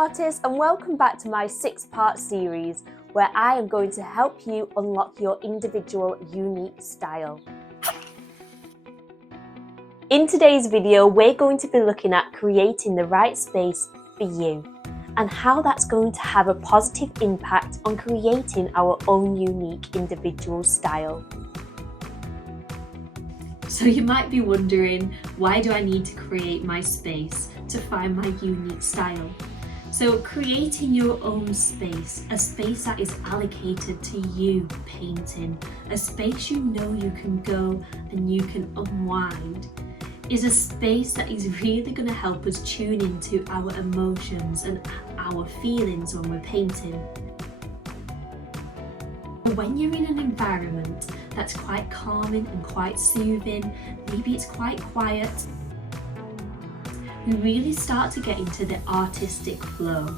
artists, and welcome back to my 6-part series where I am going to help you unlock your individual unique style. In today's video, we're going to be looking at creating the right space for you and how that's going to have a positive impact on creating our own unique individual style. So you might be wondering, why do I need to create my space to find my unique style? So creating your own space, a space that is allocated to you painting, a space you know you can go and you can unwind, is a space that is really going to help us tune into our emotions and our feelings when we're painting. When you're in an environment that's quite calming and quite soothing, maybe it's quite quiet, we really start to get into the artistic flow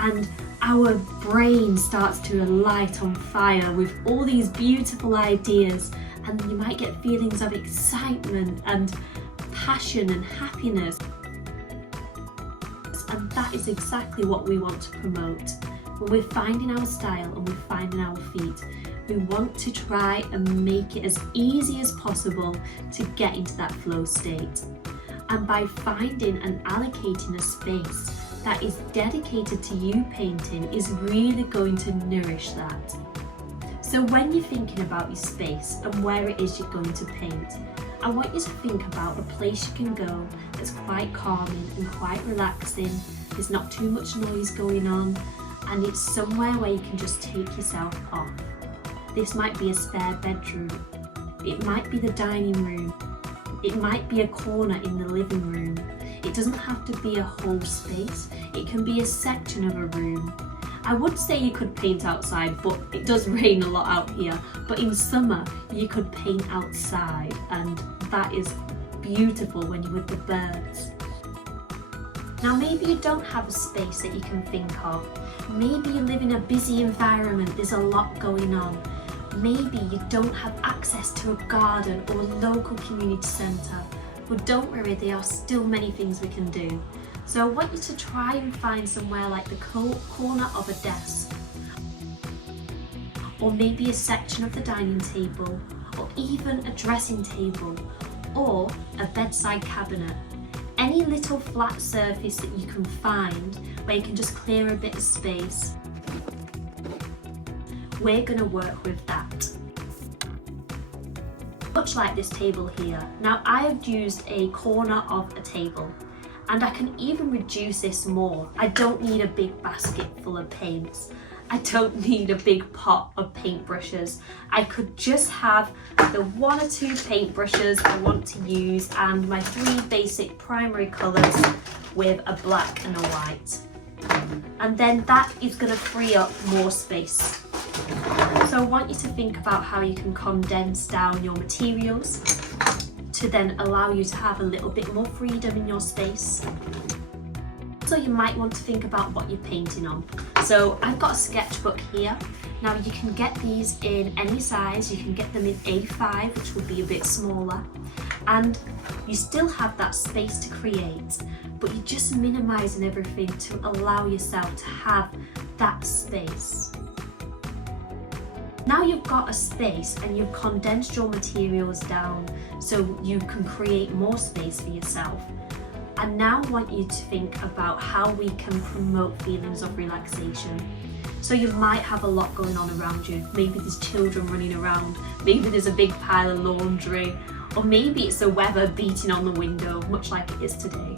and our brain starts to light on fire with all these beautiful ideas, and you might get feelings of excitement and passion and happiness. And that is exactly what we want to promote. When we're finding our style and we're finding our feet, we want to try and make it as easy as possible to get into that flow state. And by finding and allocating a space that is dedicated to you painting is really going to nourish that. So when you're thinking about your space and where it is you're going to paint, I want you to think about a place you can go that's quite calming and quite relaxing. There's not too much noise going on, and it's somewhere where you can just take yourself off. This might be a spare bedroom, it might be the dining room, it might be a corner in the living room. It doesn't have to be a whole space, it can be a section of a room. I would say you could paint outside, but it does rain a lot out here. But in summer, you could paint outside, and that is beautiful when you're with the birds. Now maybe you don't have a space that you can think of. Maybe you live in a busy environment, there's a lot going on. Maybe you don't have access to a garden or a local community centre. But don't worry, there are still many things we can do. So I want you to try and find somewhere like the corner of a desk, or maybe a section of the dining table, or even a dressing table, or a bedside cabinet. Any little flat surface that you can find where you can just clear a bit of space. We're going to work with that. Much like this table here. Now I have used a corner of a table, and I can even reduce this more. I don't need a big basket full of paints. I don't need a big pot of paintbrushes. I could just have the 1 or 2 paintbrushes I want to use and my 3 basic primary colours with a black and a white. And then that is going to free up more space. So I want you to think about how you can condense down your materials to then allow you to have a little bit more freedom in your space. So you might want to think about what you're painting on. So I've got a sketchbook here. Now you can get these in any size. You can get them in A5, which will be a bit smaller. And you still have that space to create, but you're just minimizing everything to allow yourself to have that space. Now you've got a space and you've condensed your materials down so you can create more space for yourself. I now want you to think about how we can promote feelings of relaxation. So you might have a lot going on around you. Maybe there's children running around, maybe there's a big pile of laundry, or maybe it's the weather beating on the window, much like it is today.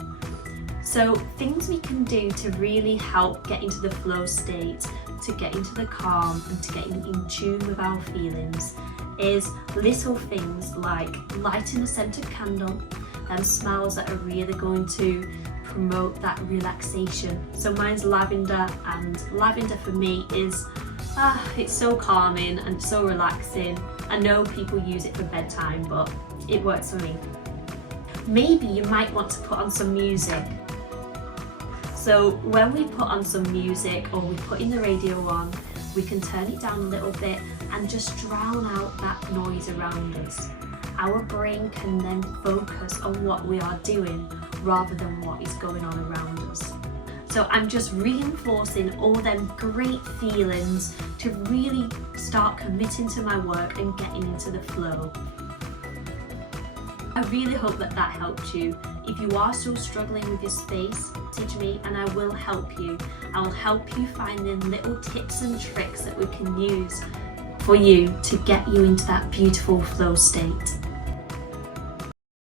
So things we can do to really help get into the flow state, to get into the calm and to get in tune with our feelings is little things like lighting a scented candle and smells that are really going to promote that relaxation. So mine's lavender, and lavender for me is, it's so calming and so relaxing. I know people use it for bedtime, but it works for me. Maybe you might want to put on some music. So when we put on some music or we put in the radio on, we can turn it down a little bit and just drown out that noise around us. Our brain can then focus on what we are doing rather than what is going on around us. So I'm just reinforcing all them great feelings to really start committing to my work and getting into the flow. I really hope that helped you. If you are still struggling with your space, message me and I will help you. I'll help you find the little tips and tricks that we can use for you to get you into that beautiful flow state.